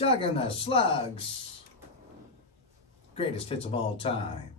Jugging the Slugs. Greatest hits of all time.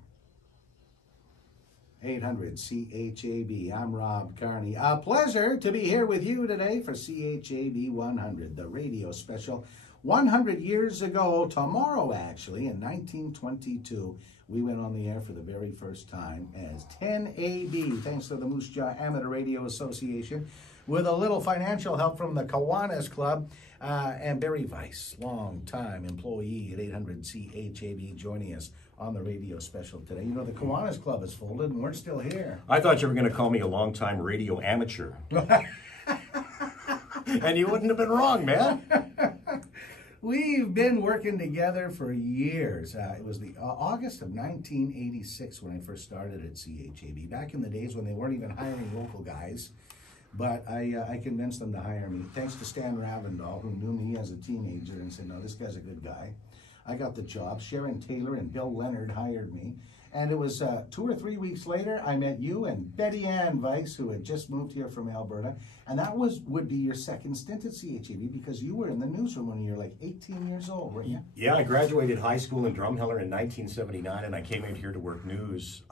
800 CHAB. I'm Rob Carnie. A pleasure to be here with you today for CHAB 100, the radio special. 100 years ago, tomorrow actually, in 1922, we went on the air for the very first time as 10AB, thanks to the Moose Jaw Amateur Radio Association, with a little financial help from the Kiwanis Club, and Barrie Vice, long-time employee at 800 CHAB, joining us on the radio special today. You know, the Kiwanis Club is folded, and we're still here. I thought you were going to call me a long-time radio amateur. And you wouldn't have been wrong, man. We've been working together for years. It was the August of 1986 when I first started at CHAB, back in the days when they weren't even hiring local guys. But I convinced them to hire me, thanks to Stan Ravendall, who knew me as a teenager and said, no, this guy's a good guy. I got the job. Sharon Taylor and Bill Leonard hired me. And it was 2 or 3 weeks later, I met you and Betty Ann Vice, who had just moved here from Alberta. And that would be your second stint at CHAB, because you were in the newsroom when you were like 18 years old, weren't you? Yeah, I graduated high school in Drumheller in 1979, and I came out here to work news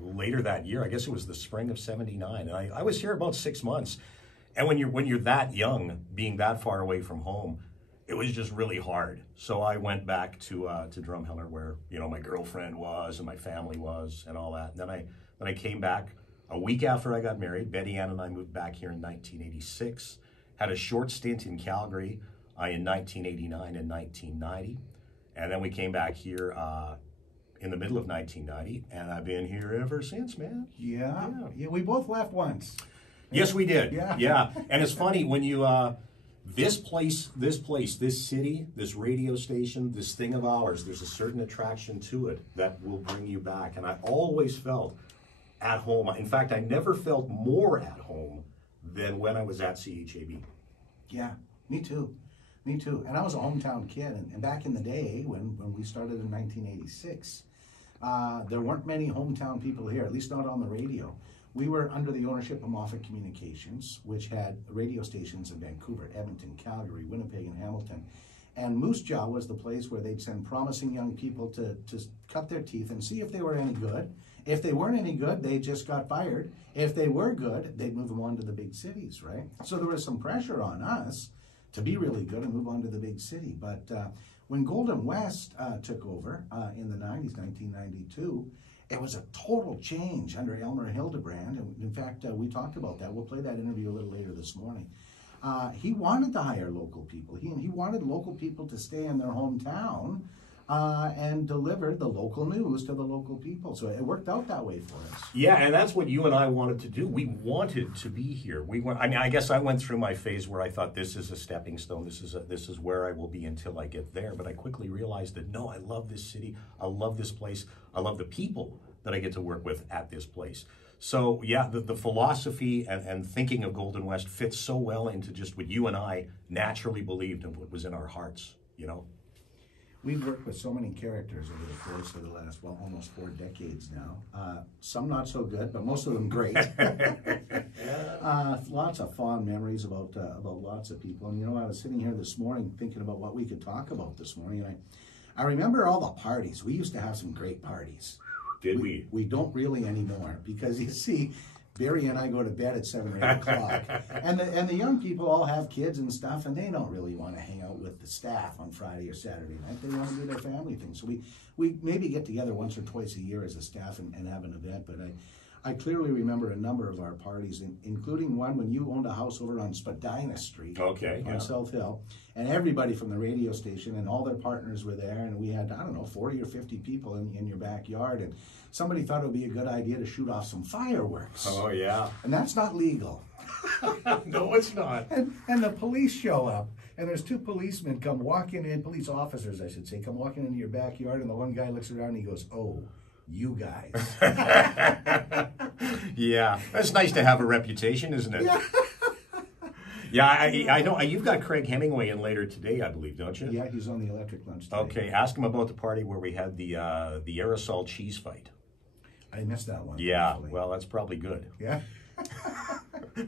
later that year. I guess it was the spring of '79. And I was here about 6 months. And when you're that young, being that far away from home, it was just really hard. So I went back to Drumheller, where my girlfriend was and my family was and all that. And then I came back a week after I got married. Betty Ann and I moved back here in 1986. Had a short stint in Calgary in 1989 and 1990, and then we came back here in the middle of 1990, and I've been here ever since, man. Yeah. We both left once. Yes, we did. Yeah. And it's funny when you. This place, this city, this radio station, this thing of ours, there's a certain attraction to it that will bring you back. And I always felt at home. In fact, I never felt more at home than when I was at CHAB. Yeah, me too. Me too. And I was a hometown kid. And back in the day, when we started in 1986, there weren't many hometown people here, at least not on the radio. We were under the ownership of Moffat Communications, which had radio stations in Vancouver, Edmonton, Calgary, Winnipeg, and Hamilton. And Moose Jaw was the place where they'd send promising young people to cut their teeth and see if they were any good. If they weren't any good, they just got fired. If they were good, they'd move them on to the big cities, right? So there was some pressure on us to be really good and move on to the big city. But when Golden West took over in the 90s, 1992, it was a total change under Elmer Hildebrand. And in fact, we talked about that. We'll play that interview a little later this morning. He wanted to hire local people. He wanted local people to stay in their hometown and deliver the local news to the local people. So it worked out that way for us. Yeah, and that's what you and I wanted to do. We wanted to be here. I guess I went through my phase where I thought this is a stepping stone. This is where I will be until I get there. But I quickly realized that no, I love this city. I love this place. I love the people that I get to work with at this place. So yeah, the philosophy and thinking of Golden West fits so well into just what you and I naturally believed and what was in our hearts, We've worked with so many characters over the course of the last, almost 4 decades now. Some not so good, but most of them great. Lots of fond memories about lots of people. And I was sitting here this morning thinking about what we could talk about this morning. And I remember all the parties. We used to have some great parties. Did we? We don't really anymore, because you see, Barrie and I go to bed at 7 or 8 o'clock, and the young people all have kids and stuff, and they don't really want to hang out with the staff on Friday or Saturday night. They want to do their family thing. So we maybe get together once or twice a year as a staff and have an event. But I clearly remember a number of our parties, including one when you owned a house over on Spadina Street, on South Hill, and everybody from the radio station and all their partners were there, and we had, 40 or 50 people in your backyard, and somebody thought it would be a good idea to shoot off some fireworks. Oh, yeah. And that's not legal. No, it's not. And the police show up, and there's 2 policemen come walking in, police officers, I should say, come walking into your backyard, and the one guy looks around and he goes, oh, you guys. Yeah, that's nice to have a reputation, isn't it? Yeah. Yeah, I know. You've got Craig Hemingway in later today, I believe, don't you? Yeah, he's on the electric lunch today. Okay, ask him about the party where we had the aerosol cheese fight. I missed that one. Yeah, actually. well, that's probably good. Yeah.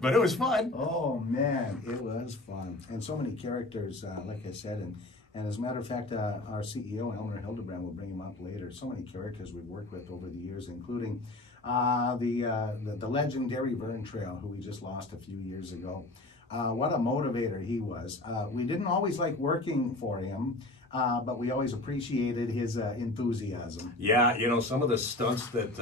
But it was fun. Oh, man, it was fun. And so many characters, like I said, And as a matter of fact, our CEO, Elmer Hildebrand, will bring him up later. So many characters we've worked with over the years, including the legendary Vern Trail, who we just lost a few years ago. What a motivator he was. We didn't always like working for him, but we always appreciated his enthusiasm. Yeah, you know, some of the stunts that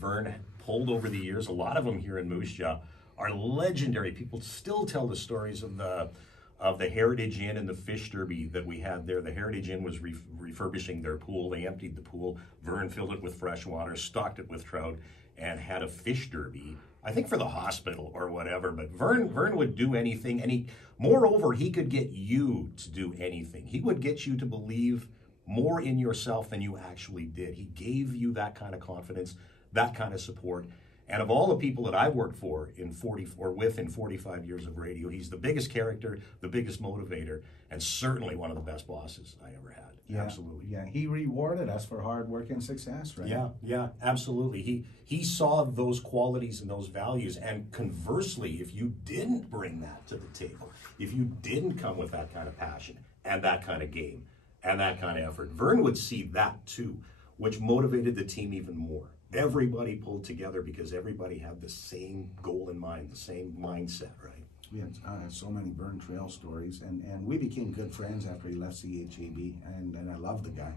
Vern pulled over the years, a lot of them here in Moose Jaw, are legendary. People still tell the stories of the Heritage Inn and the fish derby that we had there. The Heritage Inn was refurbishing their pool. They emptied the pool. Vern filled it with fresh water, stocked it with trout, and had a fish derby, I think for the hospital or whatever. But Vern would do anything, and moreover, he could get you to do anything. He would get you to believe more in yourself than you actually did. He gave you that kind of confidence, that kind of support. And of all the people that I've worked for in 45 years of radio, he's the biggest character, the biggest motivator, and certainly one of the best bosses I ever had. Yeah, absolutely. Yeah, he rewarded us for hard work and success, right? Yeah, absolutely. He saw those qualities and those values, and conversely, if you didn't bring that to the table, if you didn't come with that kind of passion and that kind of game and that kind of effort, Vern would see that too, which motivated the team even more. Everybody pulled together because everybody had the same goal in mind, the same mindset, right? We had so many Vern Trail stories, and we became good friends after he left CHAB, and I love the guy.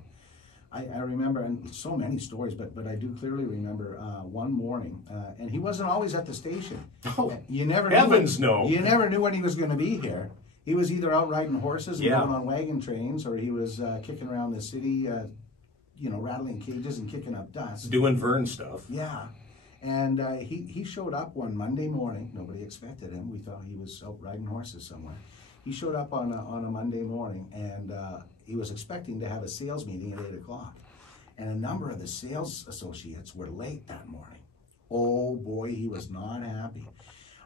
I remember, and so many stories, but I do clearly remember one morning, and he wasn't always at the station. Oh, you never heavens no! You never knew when he was going to be here. He was either out riding horses and going on wagon trains, or he was kicking around the city, rattling cages and kicking up dust. Doing Vern stuff. Yeah. And he showed up one Monday morning. Nobody expected him. We thought he was out riding horses somewhere. He showed up on a Monday morning, and he was expecting to have a sales meeting at 8 o'clock. And a number of the sales associates were late that morning. Oh boy, he was not happy.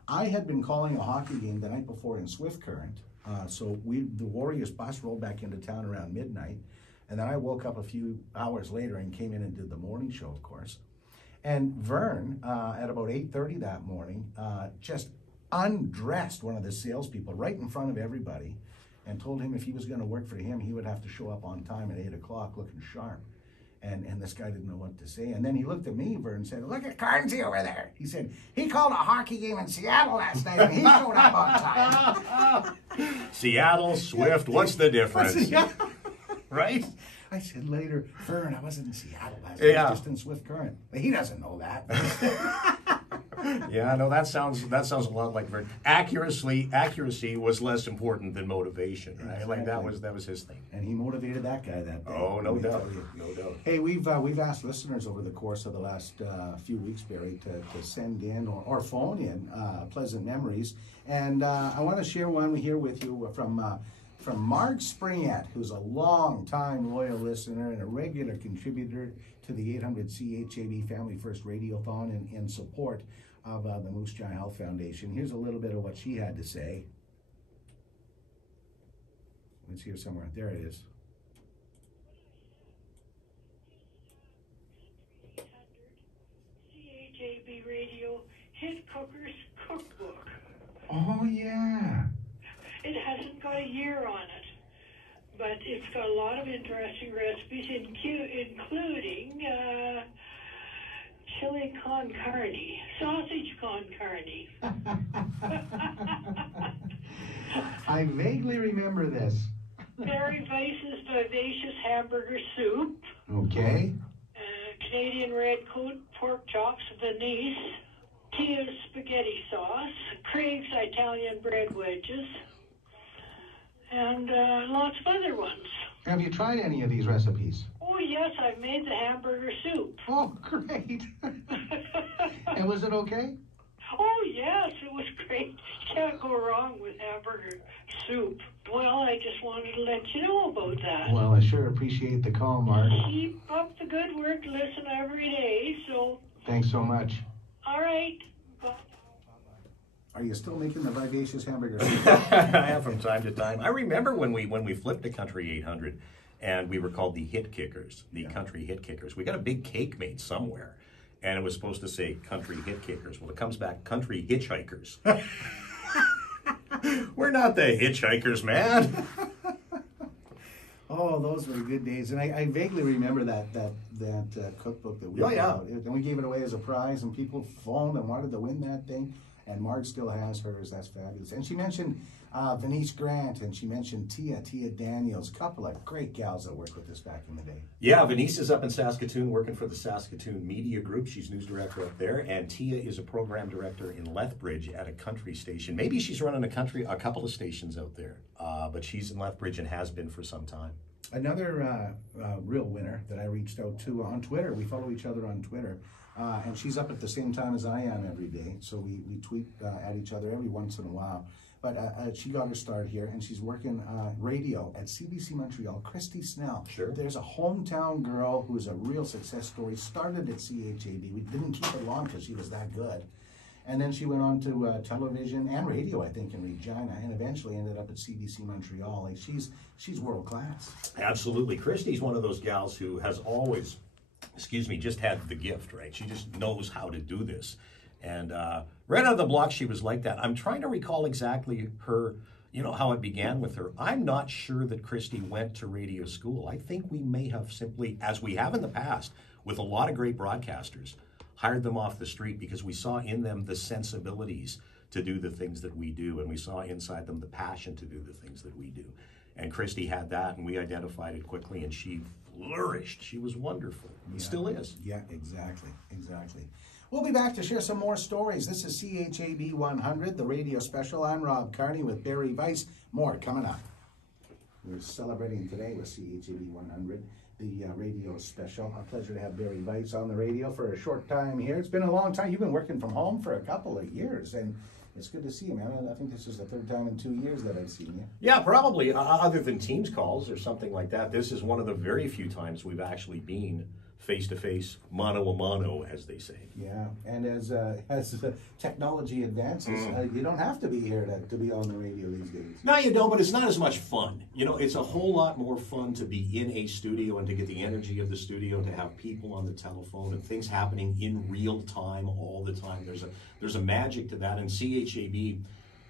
I had been calling a hockey game the night before in Swift Current. So the Warriors bus rolled back into town around midnight. And then I woke up a few hours later and came in and did the morning show, of course. And Vern, at about 8:30 that morning, just undressed one of the salespeople right in front of everybody and told him if he was going to work for him, he would have to show up on time at 8 o'clock looking sharp. And this guy didn't know what to say. And then he looked at me, Vern, and said, "Look at Carnsey over there." He said, "He called a hockey game in Seattle last night and he showed up on time." Seattle, Swift, what's the difference? Right? I said later, "Vern, I wasn't in Seattle last night, I was just in Swift Current." But he doesn't know that. Yeah, no, that sounds a lot like Vern. Accuracy was less important than motivation, right? Exactly. Like that was his thing. And he motivated that guy that day. Oh, no doubt. No doubt. Hey, we've asked listeners over the course of the last few weeks, Barry, to send in or phone in pleasant memories. And I want to share one here with you from Marge Springett, who's a long-time loyal listener and a regular contributor to the 800 CHAB Family First Radiothon in support of the Moose Jaw Health Foundation. Here's a little bit of what she had to say. Let's hear somewhere. There it is. CHAB Radio Hit Cookers Cookbook. Oh, yeah. It hasn't got a year on it, but it's got a lot of interesting recipes, including chili con carne, sausage con carne. I vaguely remember this. Barrie Vice's vivacious hamburger soup. Okay. Canadian red coat pork chops Venice. Tia's spaghetti sauce. Craig's Italian bread wedges. And lots of other ones. Have you tried any of these recipes? Oh, yes, I've made the hamburger soup. Oh, great. And was it okay? Oh, yes, it was great. You can't go wrong with hamburger soup. Well, I just wanted to let you know about that. Well, I sure appreciate the call, Mark. Keep up the good work. Listen every day, so... Thanks so much. All right. Bye. Are you still making the vivacious hamburger? I am from time to time. I remember when we flipped to Country 800, and we were called the Hit Kickers, the Country Hit Kickers. We got a big cake made somewhere, and it was supposed to say Country Hit Kickers. Well, it comes back Country Hitchhikers. We're not the hitchhikers, man. Oh, those were good days, and I vaguely remember that cookbook that we Oh, yeah. and we gave it away as a prize, and people phoned and wanted to win that thing. And Marge still has hers. That's fabulous. And she mentioned Venice Grant, and she mentioned Tia Daniels, a couple of great gals that worked with us back in the day. Yeah, Venice is up in Saskatoon working for the Saskatoon Media Group. She's news director up there, and Tia is a program director in Lethbridge at a country station. Maybe she's running a couple of stations out there, but she's in Lethbridge and has been for some time. Another real winner that I reached out to on Twitter. We follow each other on Twitter. And she's up at the same time as I am every day, so we tweet at each other every once in a while. But she got her start here, and she's working radio at CBC Montreal. Christy Snell. Sure. There's a hometown girl who is a real success story. Started at CHAB. We didn't keep her long because she was that good. And then she went on to television and radio, I think, in Regina, and eventually ended up at CBC Montreal. Like, she's world class. Absolutely. Christy's one of those gals who has always, just had the gift, right? She just knows how to do this. And right out of the block, she was like that. I'm trying to recall exactly her, how it began with her. I'm not sure that Christy went to radio school. I think we may have simply, as we have in the past, with a lot of great broadcasters, hired them off the street because we saw in them the sensibilities to do the things that we do, and we saw inside them the passion to do the things that we do. And Christy had that, and we identified it quickly, and she flourished. She was wonderful. And still is. Yeah, exactly. We'll be back to share some more stories. This is CHAB 100, the radio special. I'm Rob Carnie with Barrie Vice. More coming up. We're celebrating today with CHAB 100, the radio special. A pleasure to have Barrie Vice on the radio for a short time here. It's been a long time. You've been working from home for a couple of years, and it's good to see you, man. I think this is the third time in 2 years that I've seen you. Yeah, probably. Other than Teams calls or something like that, this is one of the very few times we've actually been face-to-face, mano-a-mano, as they say. Yeah, and as technology advances, you don't have to be here to be on the radio these days. No, you don't, but it's not as much fun. It's a whole lot more fun to be in a studio and to get the energy of the studio, to have people on the telephone and things happening in real time all the time. There's a magic to that, and CHAB,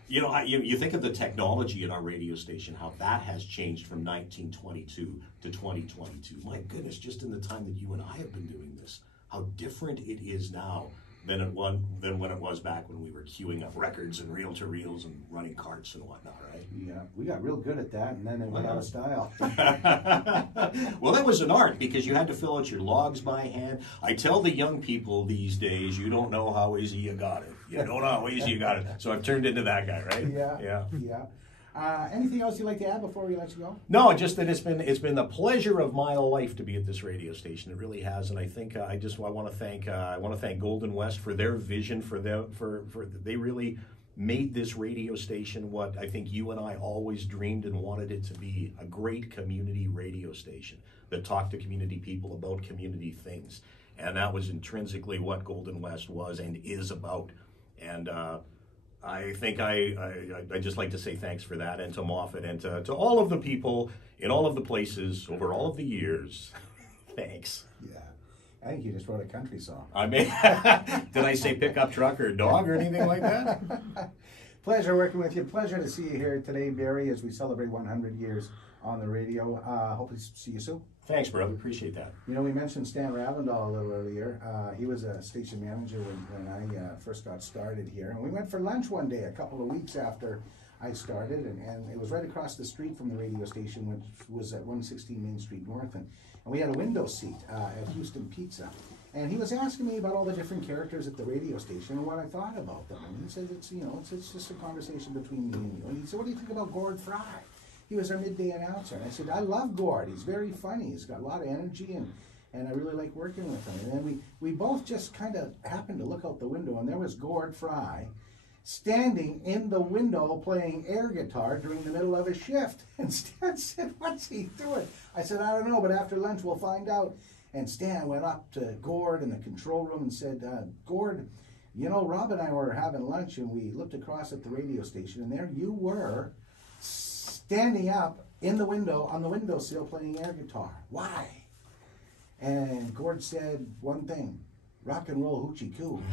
you think of the technology at our radio station, how that has changed from 1922 to 2022. My goodness, just in the time that you and I have been doing this, how different it is now than when it was back when we were queuing up records and reel-to-reels and running carts and whatnot, right? Yeah, we got real good at that, and then it went out of style. Well, that was an art, because you had to fill out your logs by hand. I tell the young people these days, you don't know how easy you got it. You don't know how easy you got it. So I've turned into that guy, right? Yeah. Anything else you'd like to add before we let you go? No, just that it's been the pleasure of my life to be at this radio station. It really has, and I think I want to thank Golden West for their vision, for they really made this radio station what I think you and I always dreamed and wanted it to be, a great community radio station that talked to community people about community things. And that was intrinsically what Golden West was and is about. And I think I just like to say thanks for that, and to Moffat, and to all of the people in all of the places over all of the years. Thanks. Yeah. I think you just wrote a country song. I mean, did I say pickup truck or dog or anything like that? Pleasure working with you. Pleasure to see you here today, Barrie, as we celebrate 100 years on the radio. Hopefully see you soon. Thanks, brother. Appreciate that. We mentioned Stan Ravendall a little earlier. He was a station manager when I first got started here. And we went for lunch one day, a couple of weeks after I started, and it was right across the street from the radio station, which was at 116 Main Street North. And we had a window seat at Houston Pizza. And he was asking me about all the different characters at the radio station and what I thought about them. And he said, it's just a conversation between me and you. And he said, what do you think about Gord Fry? He was our midday announcer. And I said, I love Gord. He's very funny. He's got a lot of energy, and I really like working with him. And then we both just kind of happened to look out the window, and there was Gord Fry standing in the window playing air guitar during the middle of a shift. And Stan said, what's he doing? I said, I don't know, but after lunch we'll find out. And Stan went up to Gord in the control room and said, Gord, Rob and I were having lunch, and we looked across at the radio station, and there you were, standing up in the window, on the windowsill, playing air guitar. Why? And Gord said one thing: rock and roll hoochie coo.